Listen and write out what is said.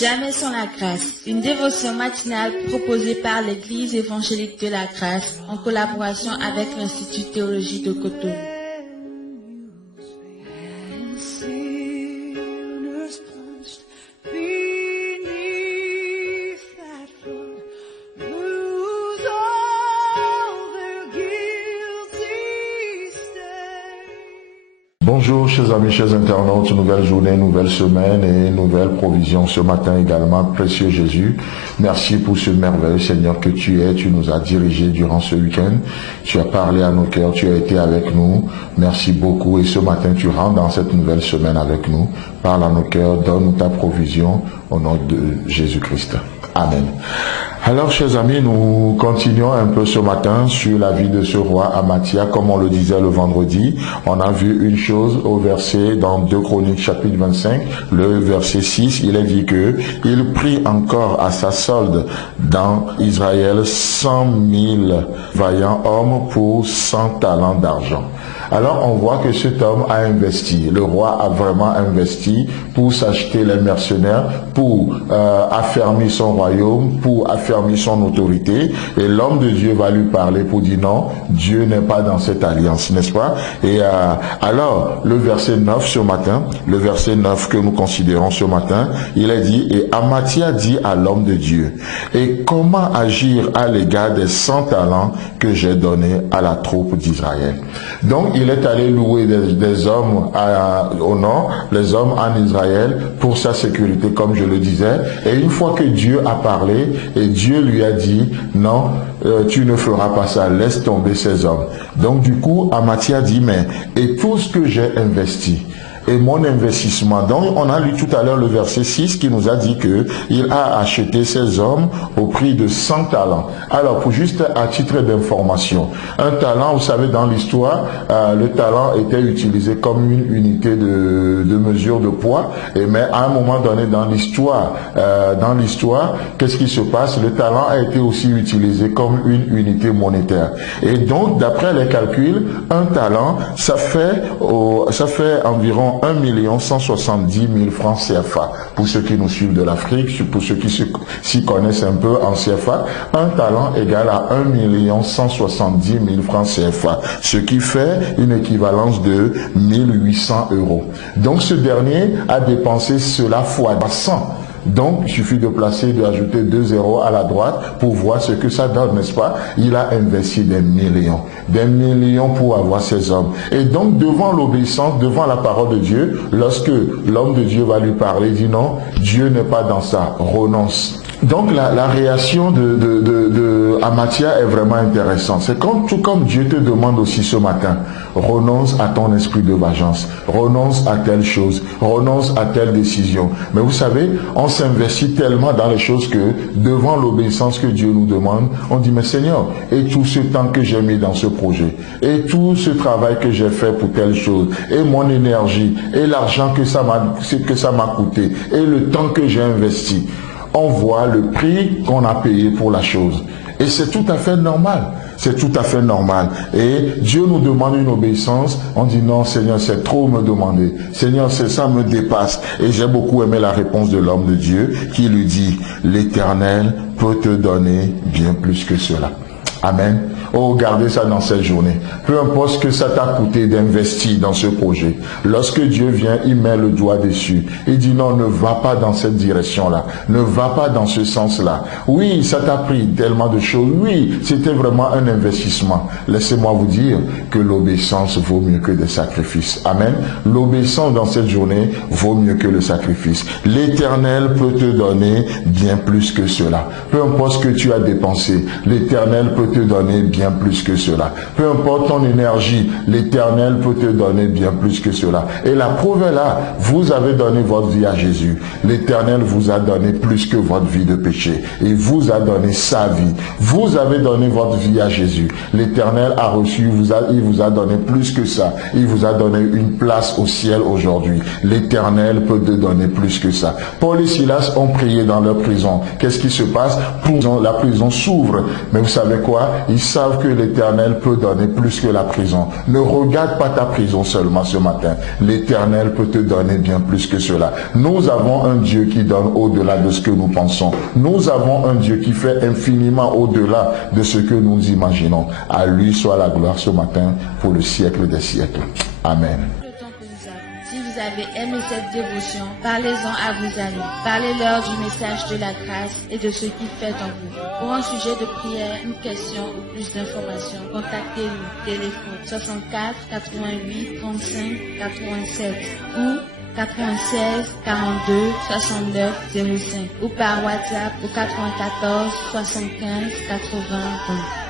Jamais sans la grâce, une dévotion matinale proposée par l'Église évangélique de la grâce en collaboration avec l'Institut théologie de Cotonou. Bonjour chers amis, chers internautes, nouvelle journée, nouvelle semaine et nouvelle provision ce matin également, précieux Jésus. Merci pour ce merveilleux Seigneur que tu es, tu nous as dirigés durant ce week-end, tu as parlé à nos cœurs, tu as été avec nous, merci beaucoup et ce matin tu rentres dans cette nouvelle semaine avec nous, parle à nos cœurs, donne-nous ta provision au nom de Jésus-Christ. Amen. Alors, chers amis, nous continuons un peu ce matin sur la vie de ce roi Amathia. Comme on le disait le vendredi, on a vu une chose au verset dans 2 Chroniques chapitre 25, le verset 6, il est dit que il prit encore à sa solde dans Israël 100 000 vaillants hommes pour 100 talents d'argent. Alors on voit que cet homme a investi, le roi a vraiment investi pour s'acheter les mercenaires, pour affermir son royaume, pour affermir son autorité, et l'homme de Dieu va lui parler pour dire non, Dieu n'est pas dans cette alliance, n'est-ce pas? Et alors le verset 9 ce matin, le verset 9 que nous considérons ce matin, il est dit, et Amathia dit à l'homme de Dieu, et comment agir à l'égard des 100 talents que j'ai donnés à la troupe d'Israël? Donc il est allé louer des hommes au nord, les hommes en Israël pour sa sécurité, comme je le disais. Et une fois que Dieu a parlé, et Dieu lui a dit, non, tu ne feras pas ça, laisse tomber ces hommes. Donc du coup, Amathia dit, mais, et tout ce que j'ai investi, et mon investissement. Donc, on a lu tout à l'heure le verset 6 qui nous a dit que il a acheté ces hommes au prix de 100 talents. Alors, pour juste à titre d'information, un talent, vous savez, dans l'histoire, le talent était utilisé comme une unité de mesure de poids. Mais à un moment donné dans l'histoire, qu'est-ce qui se passe? Le talent a été aussi utilisé comme une unité monétaire. Et donc, d'après les calculs, un talent, ça fait environ 1 170 000 francs CFA. Pour ceux qui nous suivent de l'Afrique, pour ceux qui s'y connaissent un peu en CFA, un talent égale à 1 170 000 francs CFA, ce qui fait une équivalence de 1 800 €. Donc ce dernier a dépensé cela fois 100. Donc, il suffit d'ajouter 2 zéros à la droite pour voir ce que ça donne, n'est-ce pas? Il a investi des millions pour avoir ces hommes. Et donc, devant l'obéissance, devant la parole de Dieu, lorsque l'homme de Dieu va lui parler, il dit non, Dieu n'est pas dans ça, renonce. Donc la réaction de Amathia est vraiment intéressante. C'est tout comme Dieu te demande aussi ce matin, renonce à ton esprit de vengeance, renonce à telle chose, renonce à telle décision. Mais vous savez, on s'investit tellement dans les choses que devant l'obéissance que Dieu nous demande, on dit mais Seigneur, et tout ce temps que j'ai mis dans ce projet, et tout ce travail que j'ai fait pour telle chose, et mon énergie, et l'argent que ça m'a coûté, et le temps que j'ai investi, on voit le prix qu'on a payé pour la chose. Et c'est tout à fait normal. C'est tout à fait normal. Et Dieu nous demande une obéissance. On dit non, Seigneur, c'est trop me demander. Seigneur, ça me dépasse. Et j'ai beaucoup aimé la réponse de l'homme de Dieu qui lui dit, l'Éternel peut te donner bien plus que cela. Amen. Oh, gardez ça dans cette journée. Peu importe ce que ça t'a coûté d'investir dans ce projet. Lorsque Dieu vient, il met le doigt dessus. Il dit non, ne va pas dans cette direction-là. Ne va pas dans ce sens-là. Oui, ça t'a pris tellement de choses. Oui, c'était vraiment un investissement. Laissez-moi vous dire que l'obéissance vaut mieux que des sacrifices. Amen. L'obéissance dans cette journée vaut mieux que le sacrifice. L'Éternel peut te donner bien plus que cela. Peu importe ce que tu as dépensé, l'Éternel peut te donner bien plus que cela. Peu importe ton énergie, l'Éternel peut te donner bien plus que cela. Et la preuve est là, vous avez donné votre vie à Jésus. L'Éternel vous a donné plus que votre vie de péché. Il vous a donné sa vie. Vous avez donné votre vie à Jésus. L'Éternel a reçu, il vous a donné plus que ça. Il vous a donné une place au ciel aujourd'hui. L'Éternel peut te donner plus que ça. Paul et Silas ont prié dans leur prison. Qu'est-ce qui se passe? La prison s'ouvre. Mais vous savez quoi? Pourquoi? Ils savent que l'Éternel peut donner plus que la prison. Ne regarde pas ta prison seulement ce matin. L'Éternel peut te donner bien plus que cela. Nous avons un Dieu qui donne au-delà de ce que nous pensons. Nous avons un Dieu qui fait infiniment au-delà de ce que nous imaginons. À lui soit la gloire ce matin pour le siècle des siècles. Amen. Si vous avez aimé cette dévotion, parlez-en à vos amis. Parlez-leur du message de la grâce et de ce qu'il fait en vous. Pour un sujet de prière, une question ou plus d'informations, contactez-nous. Téléphone 64 88 35 87 ou 96 42 69 05 ou par WhatsApp au 94 75 80 20.